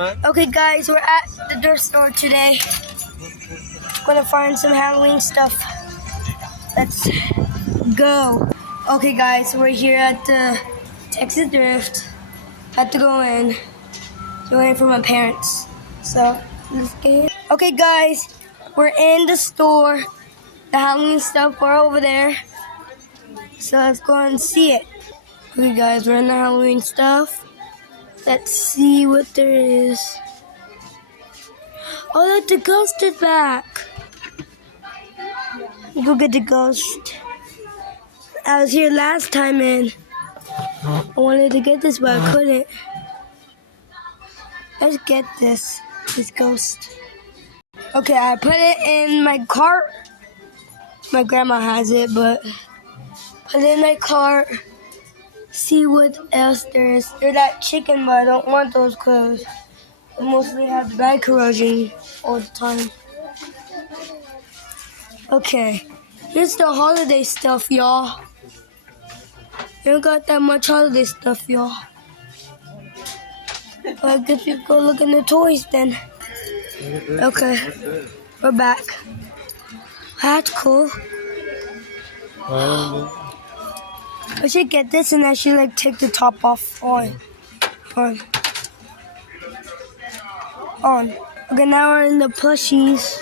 Okay, guys, we're at the thrift store today. Gonna find some Halloween stuff. Let's go. Okay, guys, we're here at the Texas Thrift. Had to go in. So waiting for my parents. So let's get in. Okay, guys, we're in the store. The Halloween stuff are over there. So let's go and see it. Okay, guys, we're in the Halloween stuff. Let's see what there is. Oh, look, the ghost is back. Go get the ghost. I was here last time and I wanted to get this, but I couldn't. Let's get this ghost. Okay, I put it in my cart. My grandma has it, but put it in my cart. See what else there is. There's that chicken, but I don't want those because they mostly have bag corrosion all the time. Okay, here's the holiday stuff, y'all. You don't got that much holiday stuff, y'all. I guess we go look in the toys then. Okay, we're back. That's cool. I should get this and I should like take the top off. On. Okay, now we're in the plushies.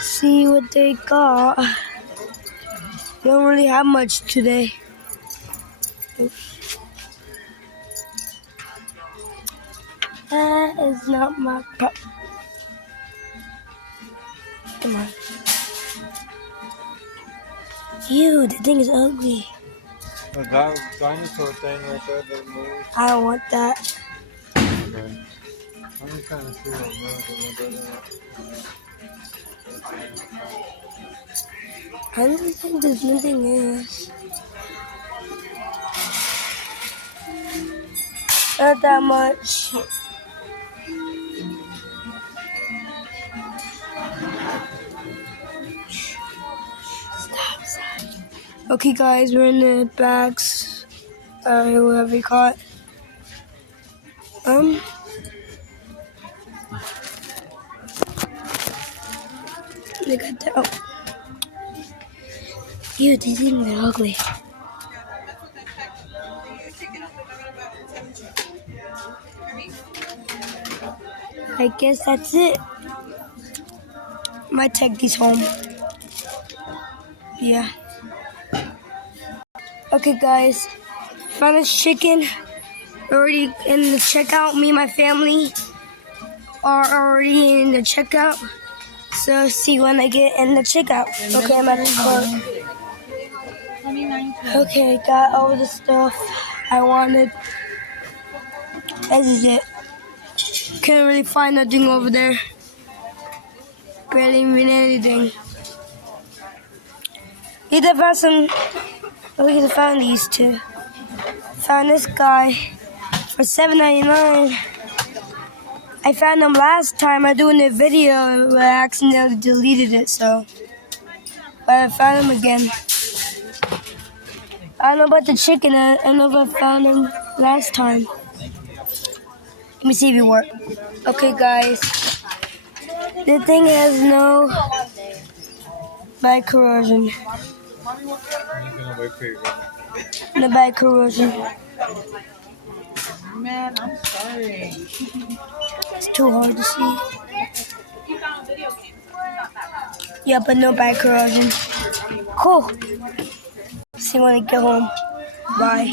See what they got. They don't really have much today. That is not my cup. Come on. Ew, the thing is ugly. That dinosaur thing right there that moves. I don't want that. Okay. I'm just trying to see what moves. I don't think there's nothing else. Not that much. Okay, guys, we're in the bags. Whoever we caught. They got that. Oh. Ew, these things are ugly. I guess that's it. Might take these home. Yeah. Okay, guys. Found this chicken. Already in the checkout. Me and my family are already in the checkout. So see when I get in the checkout. Okay, I'm at the cart. Okay, got all the stuff I wanted. This is it. Couldn't really find nothing over there. Barely even anything. Either found some. I found these two. Found this guy for $7.99. I found them last time I doing the video, but I accidentally deleted it, so. But I found them again. I don't know about the chicken. I don't know if I found them last time. Let me see if it works. Okay, guys. The thing has no bag corrosion. No bag corrosion. Man, I'm sorry. It's too hard to see. Yeah, but no bag corrosion. Cool. See you when I get home. Bye.